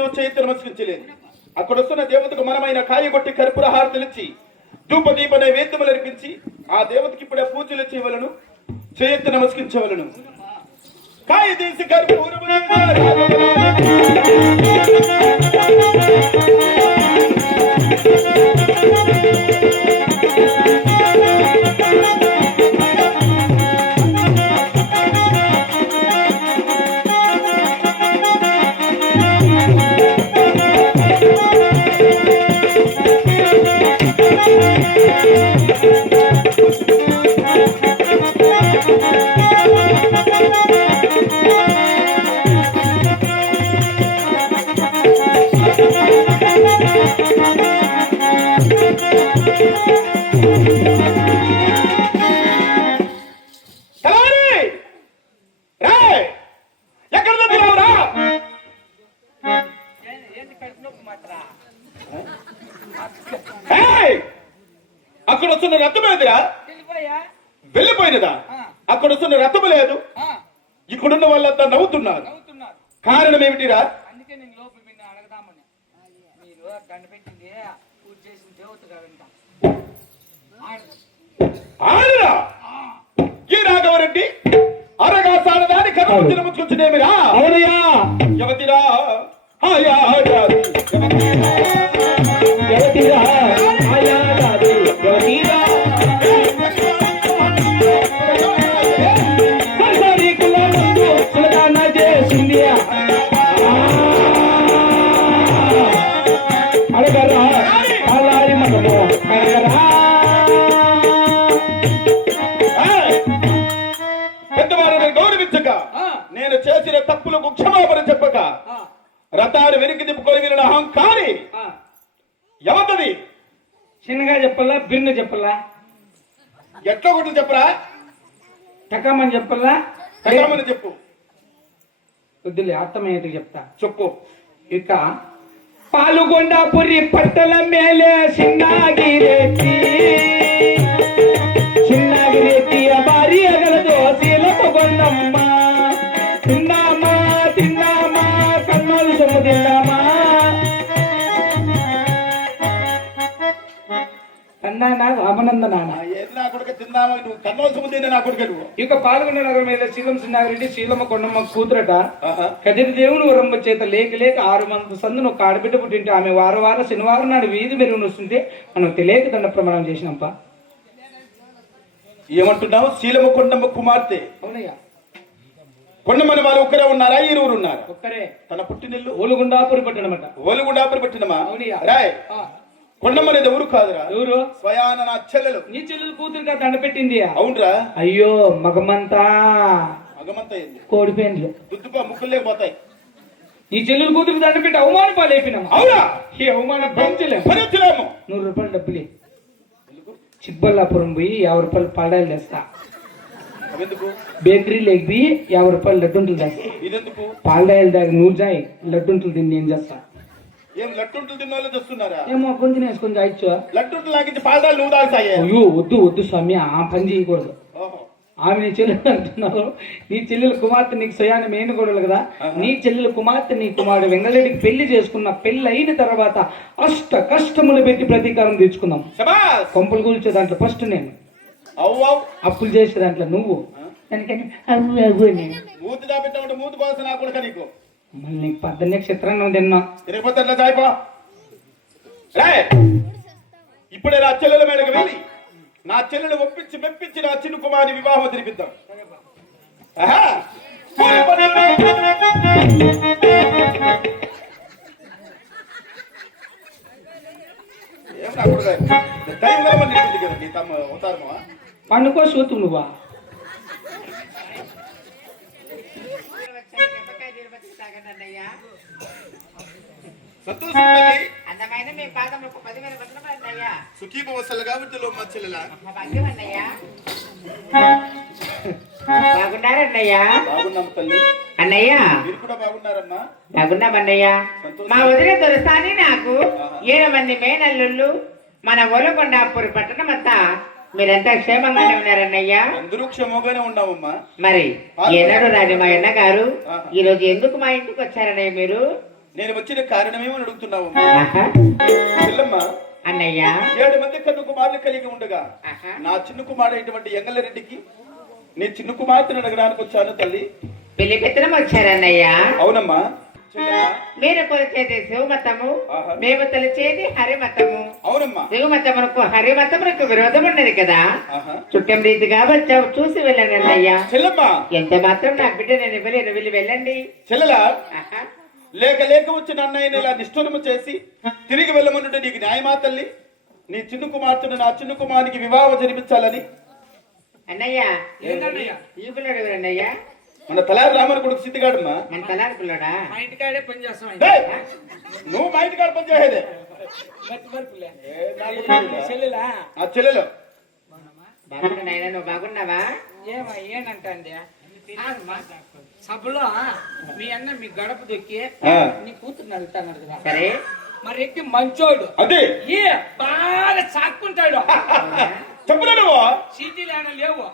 నమస్కరించలేదు, చేతి నమస్కరించలేదు. అక్కడ వస్తున్న దేవతకు మనమైన కాయగొట్టి కర్పూర హారతులిచ్చి ధూపదీప నైవేద్యములు అర్పించి ఆ దేవతకి ఇప్పుడే పూజలు చేయవలను, చేతి నమస్కరించవలను. కాయ తీసి కర్పూరము అక్కడ వస్తున్న రథం ఏదిరా? వెళ్ళిపోయినదా? అక్కడ వస్తున్న రథము లేదు. ఇక్కడున్న వాళ్ళంతా నవ్వుతున్నారు. కారణం ఏమిటిరా? అందుకే నేను లోపల పిన్న అడగదామని. మీరు దండ పెట్టింది పూజ చేసిన దేవత కాదంట. ఈ రాఘవరెడ్డి అరగా సారదాని కర్మను నమ్ముకుంటున్నామిరా. అవునయ్యా. యవతిరా ఆయా యవతిరా ఆయా యవతిరా చేసింది అడగరా అలారి మనము అడగరా. పెద్దవారిని గౌరవించక, నేను చేసిన తప్పులకు క్షమాపణ చెప్పక రథాన్ని వెనక్కి తిప్పుకొని విన అహంకారి ఎవరిది? చిన్నగా చెప్పల్లా, బిర్న చెప్పల్లా, ఎట్లా కొట్టు చెప్పరా? టకామని చెప్పల్లా, టకామని చెప్పు. వద్దులే, అర్థమయ్యేది చెప్తా. చెప్పు. ఇక పాలుగొండాపురి పట్టల మేలే చిన్నాగిరెత్తి భారీ అగలదో శీలపు గొండమ్మ. తిన్నామా తిన్నామా కన్నోలు సొమ్ము తిన్నామా అన్నా రామనందనా ఇక పాల్గొండ నగరం మీద శీలం చిన్నారెడ్డి శీలమ్మ కొండమ్మ కూతురట కదిరి దేవుని వరంబ చేత లేక లేక 6 మంది సందును ఒక ఆడబిడ్డ పుట్టింటే ఆమె వారం శనివారం నాడు వీధి మెరుగును వస్తుంటే మనం తెలియక దండ ప్రమాణం చేసినాంపా. ఏమంటున్నావు? శీలమ్మ కొండమ్మ కుమార్తె. అవునయ్యా. కొండమ్మని వాళ్ళు ఒక్కరే ఉన్నారా? ఈరువురు ఉన్నారు? ఒక్కరే. తన పుట్టినిల్లు ఓలుగుండాపురి పట్టణమట. ఓలుగుండాపురి పట్టినమా? అవునయ్యా. రాయ్ కొండమ్మనేది ఎవరు కాదురా? ఎవరు? స్వయాన నా చెల్లెలు. నీ చెల్లెలు కూతురుగా దండ పెట్టింది. అవునరా? అయ్యో మగమంతా మగమంతా ఏంది? కోడిపోయింది దుద్దుపా ముక్కులు లేకపోతాయి. నీ చెల్లెలు కూతురు దండ పెట్టి అవమాన పాలేపినాము. అవునా? ఈ అవమానం భరించలేము. 100 రూపాయలు డబ్బులే. చిక్బల్లాపురం పోయి 50 రూపాయలు పాడాలు తెస్తా. బేకరీ లేకపోయి 50 రూపాయలు లడ్డుంటులు తెస్తా. ఇదెందుకు? పాలడాయలు దాకా 100 జాయి లడ్డుంటులు తిని ఏం చేస్తా? ఏం లడ్డుంటులు తిన్న వాళ్ళు తెస్తున్నారా? ఏమో కొంచెం వేసుకొని చాయచ్చు. లడ్డుంటులు లాగించి పాలడాలు నువ్వు తాగుతాయి. అయ్యో వద్దు వద్దు స్వామి, ఆ పని చేయకూడదు. ఆమె నీ చెల్లెలు అంటున్నారు. నీ చెల్లెలు కుమార్తె నీకు స్వయాన్ని మేనకూడదు కదా. నీ చెల్లెలు కుమార్తె నీ కుమారుడు వెంగళరెడ్డికి పెళ్లి చేసుకున్న. పెళ్లి అయిన తర్వాత అష్ట కష్టములు పెట్టి ప్రతీకారం తెచ్చుకున్నాం. కొంపలు కూల్చే దాంట్లో ఫస్ట్ నేను, అప్పులు చేసే దాంట్లో నువ్వు. మళ్ళీ నీకు 18 చిత్రాన్ని తిన్నా. ఇప్పుడే నా చెల్లెల మేడకు వెళ్ళి నా చెల్లెలు ఒప్పించి మెప్పించి నా చిన్న కుమారి వివాహం జరిపిద్దాం. పండుకో సూతు నువ్వా? అందమైన మీ పాదములు 10,000 వందనములన్నయ్యా. సుఖీభవసలుగా వృద్ధిలో మా చెల్లెల భాగ్యమన్నయ్యా. బాగున్నారన్నయ్యా? బాగున్నాం తల్లి. అన్నయ్యా మీరు కూడా బాగున్నారమ్మా? బాగున్నామన్నయ్యా. మా వదిన దొరసాని నాకు 7 మంది మేనల్లుళ్ళు. మన ఓలకొండాపూర్ పట్టణం అంతా మీరంతా క్షేమంగానే ఉన్నారన్నయ్యా? అందరూ క్షేమంగానే ఉన్నామమ్మా. మరి ఏనాడు రాని మా అన్నగారు ఈ రోజు ఎందుకు మా ఇంటికి వచ్చారన్నయ్య? మీరు నేను వచ్చిన కారణమేమని అడుగుతున్నావు ఆహా. చెల్లమ్మ. అన్నయ్య 7 మంది కన్ను కుమారులు కలిగి ఉండగా ఆహా. నా చిన్న కుమారుడైనటువంటి ఎంగళరెడ్డికి నీ చిన్న కుమార్తెను అడగడానికి వచ్చాను తల్లి. పెళ్లి పెత్తనం వచ్చారన్నయ్య. అవునమ్మా. చెల్లెమ్మ. మీరు కొలిచేది శివమతము, ఆహా. మేము తలిచేది హరిమతము. అవునమ్మా. శివమతమునకు హరిమతమునకు విరోధం ఉన్నది కదా. ఆహా. చుట్టం రీతిగా వచ్చావు, చూసి వెళ్ళండి అన్నయ్య. చెల్లమ్మ. ఎంత మాత్రం నా బిడ్డ నేను ఇవ్వలేను, వెళ్ళి వెళ్ళండి. చెల్లెలా ఆహా. లేక వచ్చిన అన్నయ్యని ఇలా నిష్ఠురము చేసి తిరిగి వెళ్ళమనుంటే నీకు న్యాయమా తల్లి? నీ చిన్న కుమార్తెను నా చిన్న కుమారునికి వివాహం జరిపించాలని. అన్నయ్య ఈ పిల్లడు ఎవరన్నయ్య? మన తలారి రామని కొడుకు సిద్ధిగాడమ్మా. మన తలారి పిల్లడా? మా ఇంటికాడే పని చేస్తాం ఏయ్! నువ్వు మా ఇంటి కాడ పని చేసేదే. చెల్లెలా ఆ చెల్లెలు బాగున్నా నాయనా, నువ్వు బాగున్నావా? ఏనంటే సభలో మీ అన్న మీ గడప దొక్కి ఆ. నీ కూతురు అడుగుతాడు కదా. సరే మరి ఎక్కి మంచోడు అదే ఏ బాగా సాక్కుంటాడు. చెప్పను నువ్వు సీటీలు ఏమైనా లేవు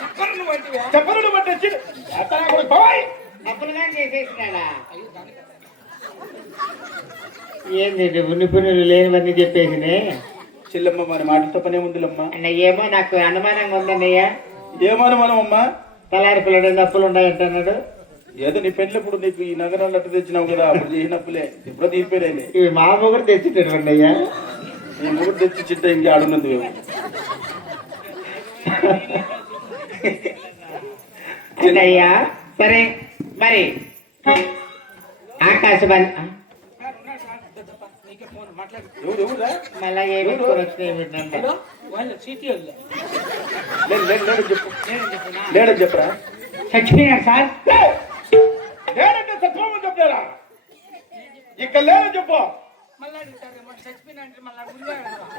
చెప్పరు నువ్వు అంటే చెప్పను నువ్వు అంటే అప్పులుగా చేసేసినాడా? ఏంది ఉన్ని పుణ్యులు లేనివన్నీ చెప్పేసినే? చెల్లెమ్మ మరి మాటలతో పనే ఉందిలమ్మా. అన్నయ్య ఏమో నాకు అనుమానంగా ఉందన్నయ్య. ఏమనుమానం అమ్మా? తలారి పిల్లడు అప్పులు ఉన్నాయంటున్నాడు. ఏదో నీ పెళ్ళప్పుడు నీకు ఈ నగరాలు అట్టు తెచ్చినావు కదా, అప్పుడు చేసినప్పులే ఎప్పుడో తీసిపోయాయి. ఇవి మా మొగుడు తెచ్చిట్టాడు అన్నయ్య. నీ ముగ్గురు తెచ్చి చిట్ట ఇంకే ఆడున్నది మేము. అన్నయ్య సరే మరి ఆకాశవాణి ఎవరు ఎవరురా? మళ్ళా ఏమి వచ్చినాయి వీటినంతా? వాళ్ళు సీటీ వాళ్ళు లేడు చెప్పు. లేడని చెప్పరా? చచ్చిపోయినాడు సార్. లేడంటే సత్వం చెప్పారా? ఇక్కడ లేదని చెప్పు. మళ్ళీ చచ్చిపోయినా మళ్ళీ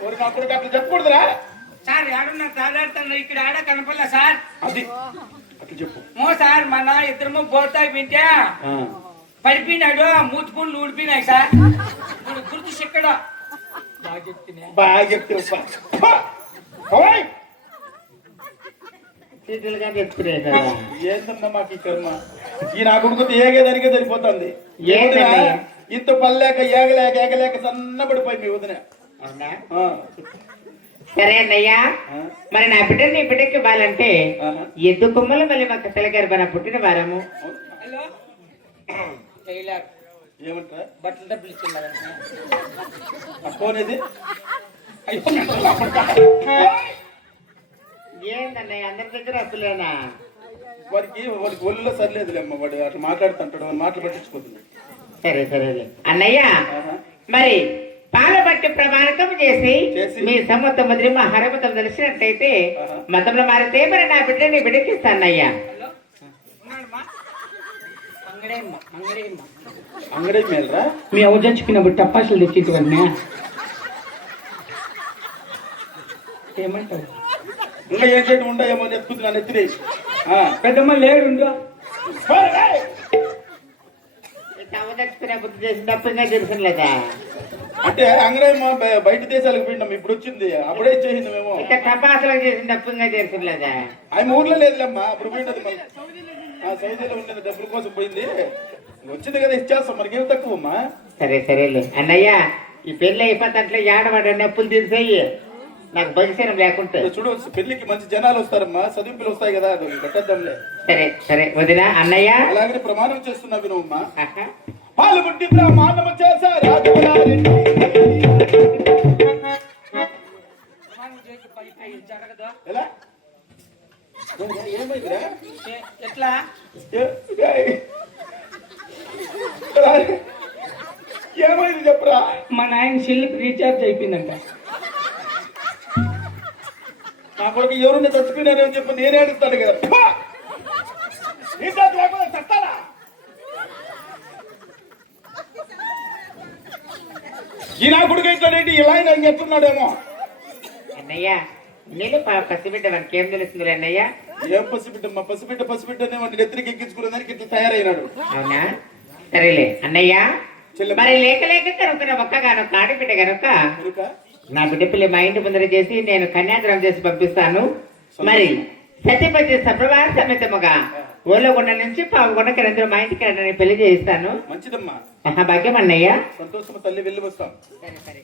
ఎవరు నా కొడుకు అట్లా చెప్పకూడదురా? సార్ ఆడున్నా తాడాడుతున్నా ఇక్కడ ఆడ కనపడలే సార్. అది అట్లా చెప్పు. సార్ మన ఇద్దరము పోతా వింటే పడిపోయినాడు, మూతుకుండ్లు ఊడిపోయినాయి సార్. ఇప్పుడు గుర్తు చిక్కడు. బాగా చెప్తున్నా బాగా చెప్తే సీట్లుగా తెచ్చుకున్నాయి కదా. ఏందమ్మా మాకు ఈ కర్మ? ఈ నా కొడుకు ఏగేదానికే సరిపోతుంది. ఏంటండి? ఇంత పల్లేక ఏగలేక సన్నబడిపోయి మీ వదిన. అవునా? ఆ. సరే అన్నయ్య, ఆ. మరి నా బిడ్డ నీ బిడ్డకి ఇవ్వాలంటే ఆహా. ఎద్దు కొమ్మలు మళ్ళీ మాకు తెలగరబన పుట్టిన వారము. హలో టైలర్ ఏమంటారా? బట్టలు డబ్బులు ఇచ్చిందా? ఆ ఫోన్ ఇది ఏందన్నయ్య అందరి దగ్గర అప్పులేనా? వాడికి ఒళ్ళో సరిలేదులేమ్మ. వాడు అట్లా మాట్లాడుతుంటాడు, మాటలు పట్టించుకోతుంది. సరే సరేలే అన్నయ్య, ఆహా. మరి పాల బట్టి ప్రమాణకం చేసి చేసి మీ సమ్మతం వదిలి మా హరమతం తెలిసినట్టయితే ఆహా. మతంలో మారితే మరి నా బిడ్డ నీ బిడ్డకి ఇస్తానయ్యా. హలో ఉన్నాడమ్మా? అంగడేమ్మ అంగడేమ్మ అంగడి మేలరా? మీ అవజంచుకున్నప్పుడు టపాసులు తెచ్చేటివన్నీ ఏమంటావు? ఇంకా ఏం చేయడం ఉండేమో ఎత్తుకుతున్నాను ఎత్తిరి. పెద్దమ్మ లేడుండు. అవదర్చుకునే బుద్ధి చేసినప్పుడుగా తెలిసినలేదా? అంటే అంగడి బయట దేశాలకు పోయినాం, ఇప్పుడు వచ్చింది, అప్పుడే ఇచ్చేసింది మేము. ఇక టపాసులు చేసినప్పుడుగా తెలిసినలేదా? ఆమె ఊర్లో లేదులేమ్మా, అప్పుడు పోయినది మళ్ళీ. సౌదీలో ఉండేది, డబ్బుల కోసం పోయింది. వచ్చింది కదా ఇచ్చేస్తాం, మనకేం తక్కువమ్మా. సరే సరేలే అన్నయ్య, ఈ పెళ్లి అయిపోతాంట్లో ఏడవాడని అప్పులు తీర్చేయి, నాకు భవిష్యం లేకుంటే. చూడు, పెళ్లికి మంచి జనాలు వస్తారమ్మా, చదింపులు వస్తాయి కదా, అది కట్టేద్దాంలే. సరే సరే వదినా అన్నయ్య. అలాగనే ప్రమాణం చేస్తున్నా వినమ్మా. ఆహా. పాలు పుట్టి ప్రమాణం చేశారు జరగదు. ఎలా? ఏమైందిరా? ఎట్లా? ఏమైంది చెప్పరా? మా నాయన సెల్లుకి రీఛార్జ్ అయిపోయిందంట. నా కొడుకు ఎవరున్నా చచ్చిపోయినారని చెప్పి నేనే అడుగుతాను కదా. రీఛార్జ్ లేకపోతే చస్తారా? ఈ నా కొడుకు ఇట్లాంటి ఇలా ఎట్లున్నాడేమో. అన్నయ్య నేను పసిబిడ్డ మనకి ఏం తెలుస్తుంది అన్నయ్య? ఏం పసిబిడ్డమ్మా? పసిబిడ్డనే వాడిని నెత్తికి ఎక్కించుకునేదానికి ఇట్లా తయారైనాడు. అవునా? సరేలే అన్నయ్య, చెల్లెమ్మ. మరి లేక కనుక ఒక్కగాను ఆడబిడ్డ కనుక కొడుకా? నా బిడ్డ పిల్లి మా ఇంటి ముందర చేసి నేను కన్యాదానం చేసి పంపిస్తాను. మరి సత్యపతి సప్రవార సమేతముగా ఓలగొండ నుంచి పావుగొండ కిరందరూ మా ఇంటికి రండి, నేను పెళ్లి చేయిస్తాను. మంచిదమ్మా. భాగ్యం అన్నయ్య. సంతోషము తల్లి, వెళ్ళి వస్తాం. సరే సరే.